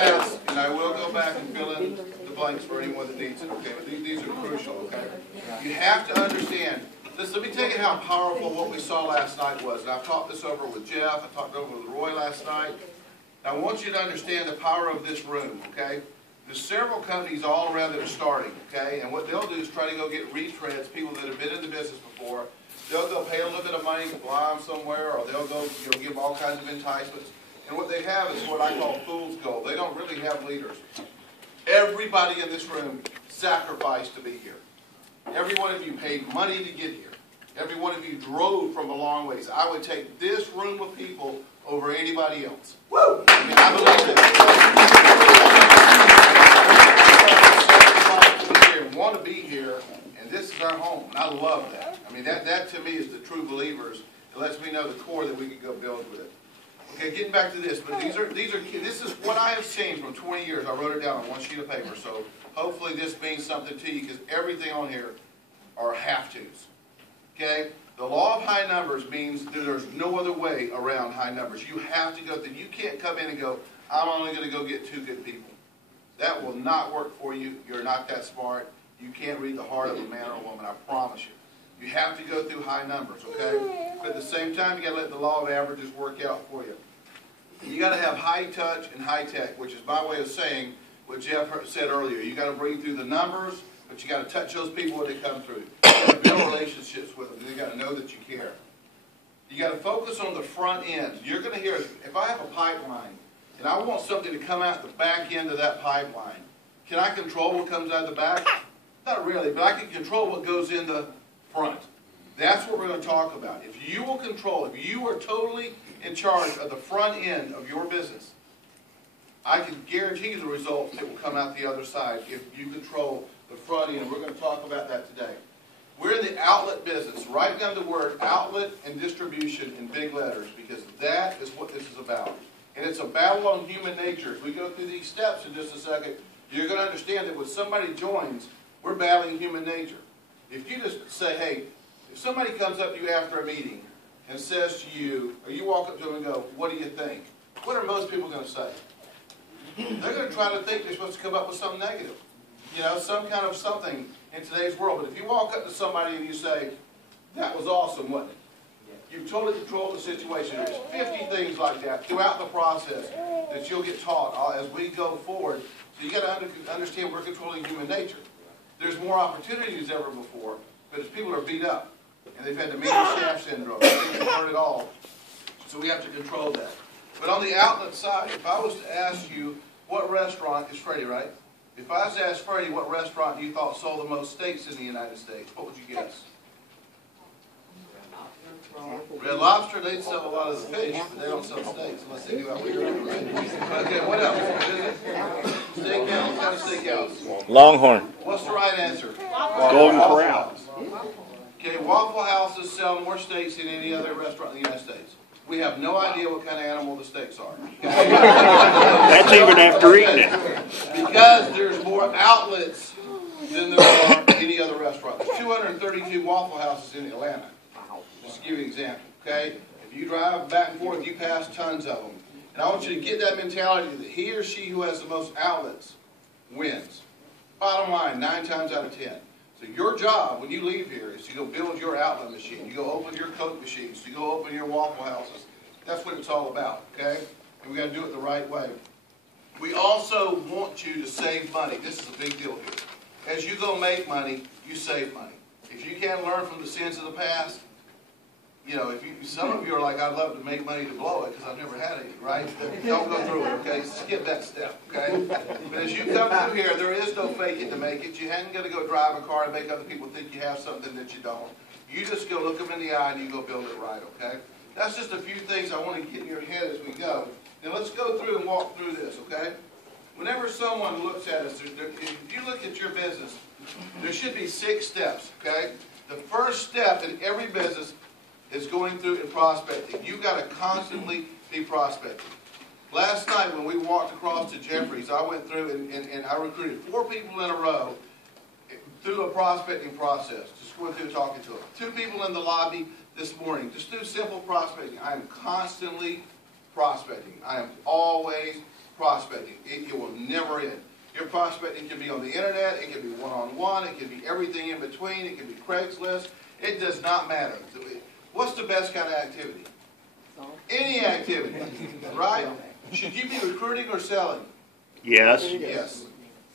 pass, and I will go back and fill in the blanks for anyone that needs it, okay? But these are crucial, okay? You have to understand, let me tell you how powerful what we saw last night was. And I've talked this over with Jeff, I talked over with Roy last night. Now, I want you to understand the power of this room, okay? There's several companies all around that are starting, okay? And what they'll do is try to go get retreads, people that have been in the business before. They'll go pay a little bit of money to fly them somewhere, or they'll go give them all kinds of enticements. And what they have is what I call fool's gold. They don't really have leaders. Everybody in this room sacrificed to be here. Every one of you paid money to get here. Every one of you drove from a long ways. I would take this room of people over anybody else. Woo! I mean, I believe it. And want to be here, and this is our home. And I love that. I mean, that to me is the true believers. It lets me know the core that we can go build with it. Okay, getting back to this, but this is what I have seen from 20 years. I wrote it down on one sheet of paper, so hopefully this means something to you, because everything on here are have-tos. Okay? The law of high numbers means that there's no other way around high numbers. You have to go through. You can't come in and go, I'm only going to go get 2 good people. That will not work for you. You're not that smart. You can't read the heart of a man or a woman, I promise you. You have to go through high numbers, okay? But at the same time, you got to let the law of averages work out for you. You got to have high touch and high tech, which is my way of saying what Jeff said earlier. You got to bring through the numbers, but you got to touch those people when they come through. You got to build relationships with them. You got to know that you care. You got to focus on the front end. You're going to hear, if I have a pipeline and I want something to come out the back end of that pipeline, can I control what comes out the back? Not really, but I can control what goes in the front. That's what we're going to talk about. If you will control, if you are totally in charge of the front end of your business, I can guarantee you the results that will come out the other side if you control the front end. We're going to talk about that today. We're in the outlet business. Write down the word outlet and distribution in big letters, because that is what this is about. And it's a battle on human nature. As we go through these steps in just a second, you're going to understand that when somebody joins, we're battling human nature. If you just say, hey, if somebody comes up to you after a meeting and says to you, or you walk up to them and go, what do you think? What are most people going to say? They're going to try to think they're supposed to come up with something negative. You know, some kind of something in today's world. But if you walk up to somebody and you say, that was awesome, wasn't it? You've totally controlled the situation. There's 50 things like that throughout the process that you'll get taught as we go forward. So you got to understand we're controlling human nature. There's more opportunities than ever before, but as people are beat up, and they've had the medium staff syndrome, they've heard it all. So we have to control that. But on the outlet side, if I was to ask you what restaurant is Freddie, right? If I was to ask Freddie what restaurant you thought sold the most steaks in the United States, what would you guess? Red Lobster, they sell a lot of the fish, but they don't sell steaks unless they do out with it. Okay, what else? Steakhouse, what kind of steakhouse? Longhorn. What's the right answer? Golden Corral. Okay, Waffle Houses sell more steaks than any other restaurant in the United States. We have no idea what kind of animal the steaks are. That's even after eating it. Because there's more outlets than there are any other restaurant. There's 232 Waffle Houses in Atlanta. Just to give you an example, okay? If you drive back and forth, you pass tons of them. And I want you to get that mentality that he or she who has the most outlets wins. Bottom line, 9 times out of 10. So your job when you leave here is to go build your outlet machine. You go open your Coke machines. You go open your Waffle Houses. That's what it's all about, okay? And we got to do it the right way. We also want you to save money. This is a big deal here. As you go make money, you save money. If you can't learn from the sins of the past, you know, some of you are like, I'd love to make money to blow it because I've never had any, right? Don't go through it, okay? Skip that step, okay? But as you come through here, there is no fake it to make it. You ain't going to go drive a car and make other people think you have something that you don't. You just go look them in the eye and you go build it right, okay? That's just a few things I want to get in your head as we go. Now let's go through and walk through this, okay? Whenever someone looks at us, if you look at your business, there should be 6 steps, okay? The first step in every business is going through and prospecting. You've got to constantly be prospecting. Last night when we walked across to Jeffrey's, I went through and I recruited 4 people in a row through a prospecting process. Just went through talking to them. 2 people in the lobby this morning. Just do simple prospecting. I am constantly prospecting. I am always prospecting. It will never end. Your prospecting can be on the internet, it can be one-on-one, it can be everything in between, it can be Craigslist. It does not matter. What's the best kind of activity? Any activity, right? Should you be recruiting or selling? Yes. Yes.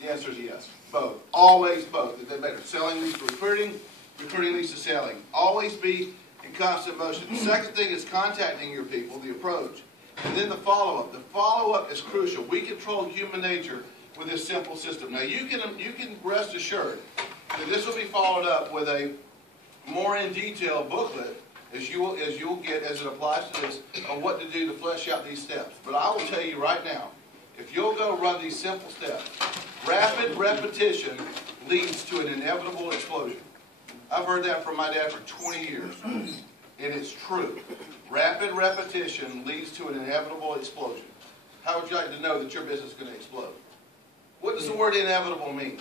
The answer is yes. Both. Always both. It doesn't matter. Selling leads to recruiting, recruiting leads to selling. Always be in constant motion. The second thing is contacting your people, the approach. And then the follow-up. The follow-up is crucial. We control human nature with this simple system. Now you can rest assured that this will be followed up with a more in detail booklet as you'll get as it applies to this on what to do to flesh out these steps. But I will tell you right now, if you'll go run these simple steps, rapid repetition leads to an inevitable explosion. I've heard that from my dad for 20 years, and it's true. Rapid repetition leads to an inevitable explosion. How would you like to know that your business is going to explode? What does the word inevitable mean?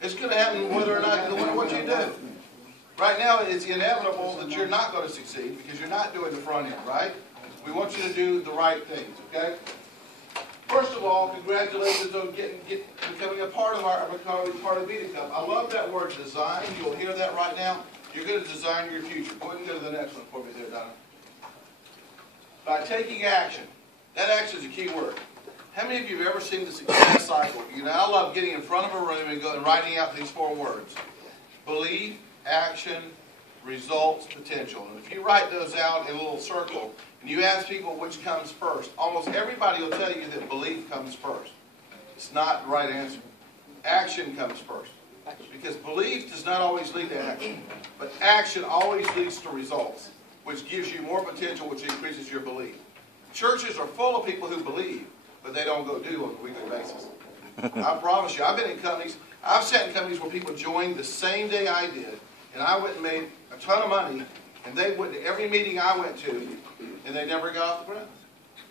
It's going to happen whether or not, no matter what you do. Right now, it's inevitable that you're not going to succeed because you're not doing the front end, right? We want you to do the right things, okay? First of all, congratulations on becoming a part of Vidacup. I love that word design. You'll hear that right now. You're going to design your future. Go ahead and go to the next one for me there, Donna. By taking action. That action is a key word. How many of you have ever seen the success cycle? You know, I love getting in front of a room and writing out these 4 words. Belief, action, results, potential. And if you write those out in a little circle, and you ask people which comes first, almost everybody will tell you that belief comes first. It's not the right answer. Action comes first. Because belief does not always lead to action. But action always leads to results, which gives you more potential, which increases your belief. Churches are full of people who believe, but they don't go do on a weekly basis. I promise you, I've been in companies, I've sat in companies where people joined the same day I did, and I went and made a ton of money, and they went to every meeting I went to, and they never got off the ground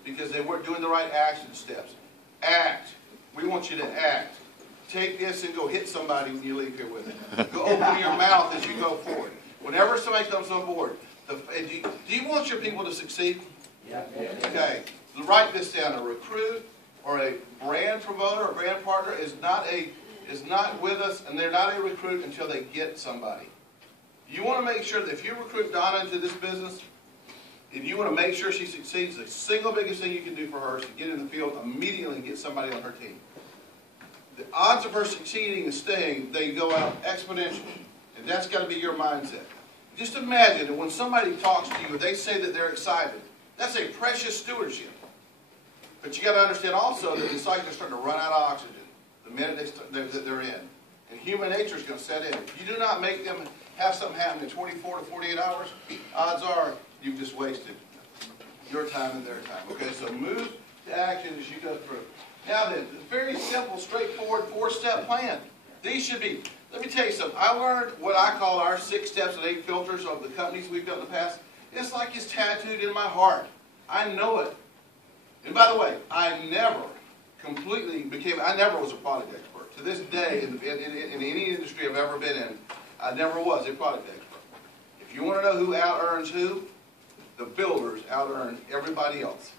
because they weren't doing the right action steps. Act. We want you to act. Take this and go hit somebody when you leave here with it. Go open your mouth as you go forward. Whenever somebody comes on board, do you want your people to succeed? Yeah. Okay. Write this down. A recruit or a brand promoter or brand partner is not with us, and they're not a recruit until they get somebody. You want to make sure that if you recruit Donna into this business, and you want to make sure she succeeds, the single biggest thing you can do for her is to get in the field immediately and get somebody on her team. The odds of her succeeding and staying, they go out exponentially. And that's got to be your mindset. Just imagine that when somebody talks to you, they say that they're excited. That's a precious stewardship. But you got to understand also that it's like they're starting to run out of oxygen the minute they're in. And human nature is going to set in. If you do not make them have something happen in 24 to 48 hours, odds are you've just wasted your time and their time. Okay, so move to action as you go through. Now then, a very simple, straightforward 4-step plan. These should be, let me tell you something. I learned what I call our 6 steps and 8 filters of the companies we've built in the past. It's like it's tattooed in my heart. I know it. And by the way, I never was a product expert. To this day, in any industry I've ever been in, I never was a product expert. If you want to know who out-earns who, the builders out-earn everybody else.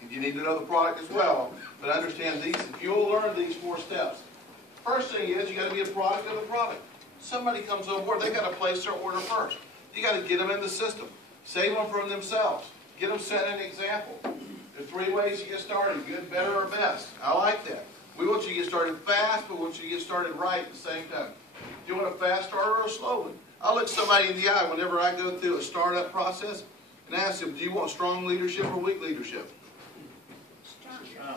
And you need to know the product as well, but understand these. If you'll learn these 4 steps, first thing is you got to be a product of the product. Somebody comes on board, they got to place their order first. You got to get them in the system, save them from themselves, get them set an example. There are 3 ways you get started: good, better, or best. I like that. We want you to get started fast, but we want you to get started right at the same time. Do you want a fast start or a slow one? I look somebody in the eye whenever I go through a startup process and ask them, do you want strong leadership or weak leadership?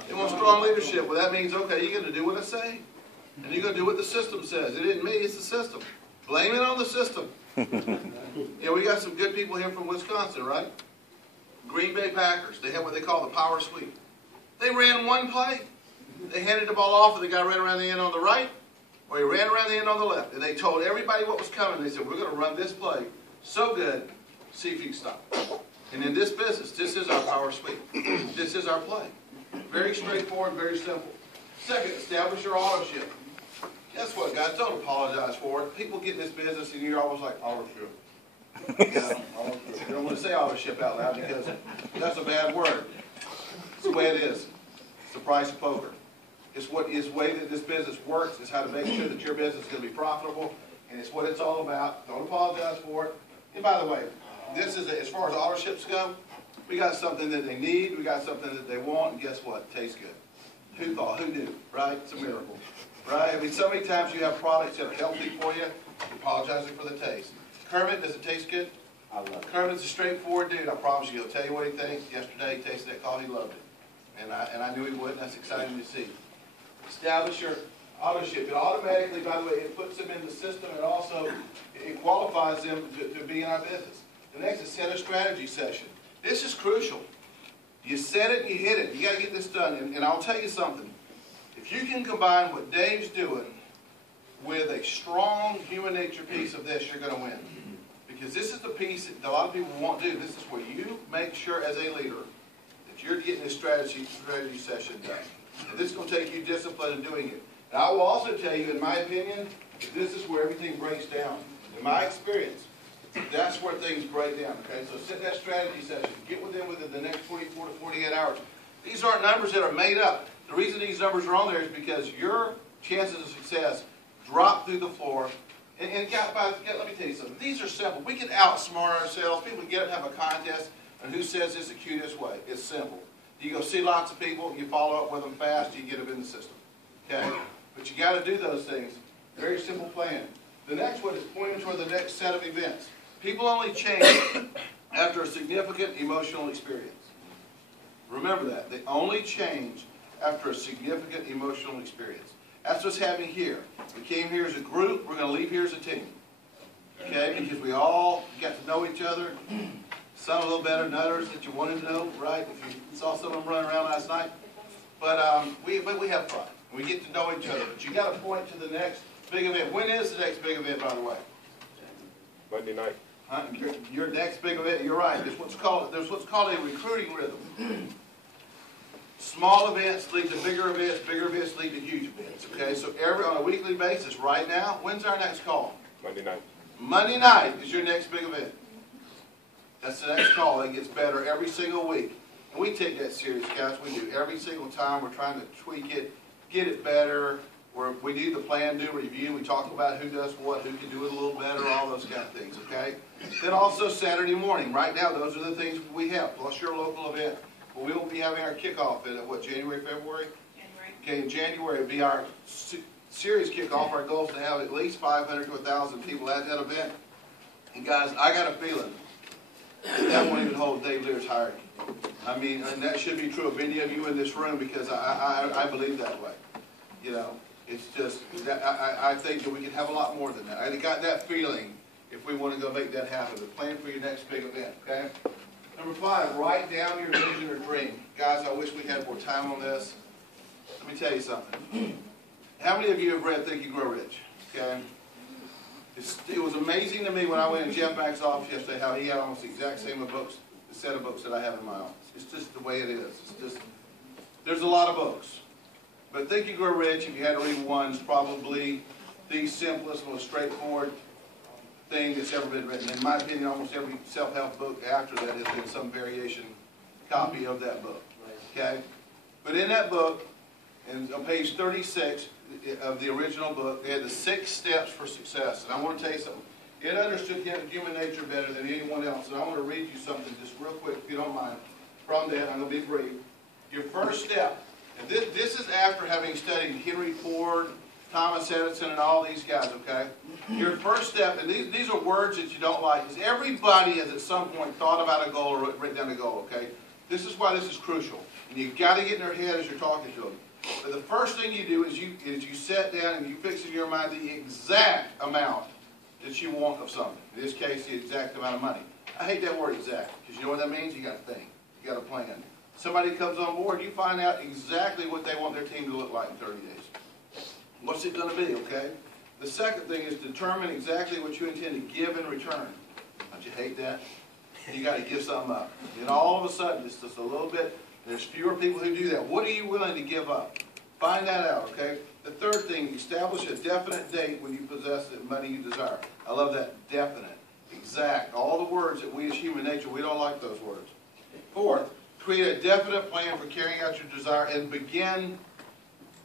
They want strong leadership. Well, that means, okay, you're going to do what I say. And you're going to do what the system says. It isn't me, it's the system. Blame it on the system. You know, we got some good people here from Wisconsin, right? Green Bay Packers. They have what they call the power sweep. They ran one play. They handed the ball off, and the guy ran around the end on the right, or he ran around the end on the left. And they told everybody what was coming. They said, we're going to run this play so good, see if you can stop. And in this business, this is our power sweep. This is our play. Very straightforward, very simple. Second, establish your ownership. Guess what, guys? Don't apologize for it. People get in this business and you're always like, ownership. You don't want to say ownership out loud because that's a bad word. the way it is. It's the price of poker. It's the way that this business works. It's how to make sure that your business is going to be profitable, and it's what it's all about. Don't apologize for it. And by the way, this is as far as autoships go. We got something that they need. We got something that they want, and guess what? It tastes good. Who thought? Who knew? Right? It's a miracle. Right? I mean, so many times you have products that are healthy for you. Apologizing for the taste. Kermit, does it taste good? I love it. Kermit's a straightforward dude. I promise you. He'll tell you what he thinks. Yesterday, he tasted that coffee. He loved it. And I knew he would, and that's exciting to see. Establish your auto ship. It automatically, by the way, it puts them in the system, and also it qualifies them to be in our business. The next is set a strategy session. This is crucial. You set it and you hit it. You got to get this done. And I'll tell you something. If you can combine what Dave's doing with a strong human nature piece of this, you're going to win. Because this is the piece that a lot of people won't do. This is where you make sure as a leader that you're getting this strategy session done. And this is going to take you discipline in doing it. And I will also tell you, in my opinion, this is where everything breaks down. In my experience, that's where things break down. Okay, so set that strategy session. Get with them within the next 24 to 48 hours. These aren't numbers that are made up. The reason these numbers are on there is because your chances of success drop through the floor. And let me tell you something. These are simple. We can outsmart ourselves. People can get up and have a contest on who says this the cutest way. It's simple. You go see lots of people, you follow up with them fast, you get them in the system. Okay? But you got to do those things. Very simple plan. The next one is pointing toward the next set of events. People only change after a significant emotional experience. Remember that. They only change after a significant emotional experience. That's what's happening here. We came here as a group. We're going to leave here as a team. Okay? Because we all got to know each other. Some a little better than others that you wanted to know, right? If you saw some of them running around last night. But we have fun. We get to know each other. But you got to point to the next big event. When is the next big event, by the way? Monday night. Your next big event, you're right. There's what's called a recruiting rhythm. Small events lead to bigger events lead to huge events. Okay, so on a weekly basis, right now, when's our next call? Monday night. Monday night is your next big event. That's the next call. It gets better every single week. And we take that serious, guys. We do. Every single time we're trying to tweak it, get it better. We do the plan, do review. We talk about who does what, who can do it a little better, all those kind of things, okay? Then also Saturday morning. Right now, those are the things we have, plus your local event. We will be having our kickoff in, January, February? January. Okay, in January will be our series kickoff. Our goal is to have at least 500 to 1,000 people at that event. And guys, I got a feeling that won't even hold Dave Lear's hierarchy. I mean, and that should be true of any of you in this room because I believe that way. You know, it's just, I think that we can have a lot more than that. I got that feeling if we want to go make that happen. But plan for your next big event, okay? Number 5, write down your vision or dream. Guys, I wish we had more time on this. Let me tell you something. How many of you have read Think and Grow Rich? Okay? It was amazing to me when I went in Jeff Mack's office yesterday how he had almost the exact same set of books that I have in my office. It's just the way it is. It's just, there's a lot of books. But Think and Grow Rich, if you had to read one, is probably the simplest, most straightforward thing that's ever been written. In my opinion, almost every self-help book after that has been some variation copy of that book. Okay? But in that book, and on page 36 of the original book, they had the 6 steps for success. And I want to tell you something. It understood human nature better than anyone else. And I want to read you something just real quick, if you don't mind. From that, I'm going to be brief. Your first step, and this is after having studied Henry Ford, Thomas Edison, and all these guys, okay? Your first step, and these are words that you don't like, is everybody has at some point thought about a goal or written down a goal, okay? This is why this is crucial. And you've got to get in their head as you're talking to them. But the first thing you do is you sit down and you fix in your mind the exact amount that you want of something. In this case, the exact amount of money. I hate that word exact, because you know what that means? You got to think. You got to plan. Somebody comes on board, you find out exactly what they want their team to look like in 30 days. What's it going to be, okay? The second thing is determine exactly what you intend to give in return. Don't you hate that? You got to give something up. And all of a sudden, it's just a little bit, there's fewer people who do that. What are you willing to give up? Find that out, okay? The third thing, establish a definite date when you possess the money you desire. I love that, definite, exact. All the words that we as human nature, we don't like those words. Fourth, create a definite plan for carrying out your desire, and begin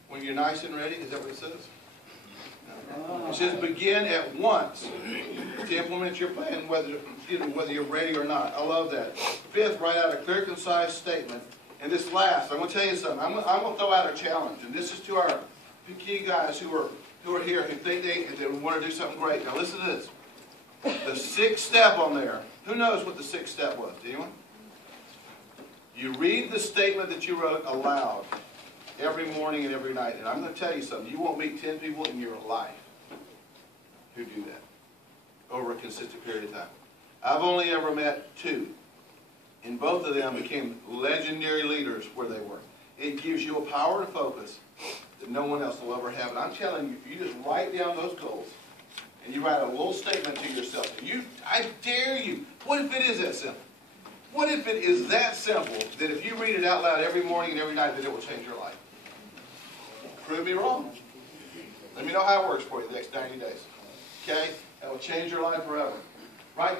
when you're nice and ready. Is that what it says? It says begin at once to implement your plan, whether you're ready or not. I love that. Fifth, write out a clear, concise statement. And this last, I'm going to tell you something. I'm going to throw out a challenge, and this is to our key guys who are here who think they want to do something great. Now listen to this. The sixth step on there. Who knows what the sixth step was? Anyone? You read the statement that you wrote aloud every morning and every night. And I'm going to tell you something. You won't meet 10 people in your life who do that over a consistent period of time. I've only ever met 2. And both of them became legendary leaders where they were. It gives you a power to focus that no one else will ever have. And I'm telling you, if you just write down those goals, and you write a little statement to yourself, I dare you, what if it is that simple? What if it is that simple that if you read it out loud every morning and every night that it will change your life? Prove me wrong. Let me know how it works for you the next 90 days. Okay? That will change your life forever. Right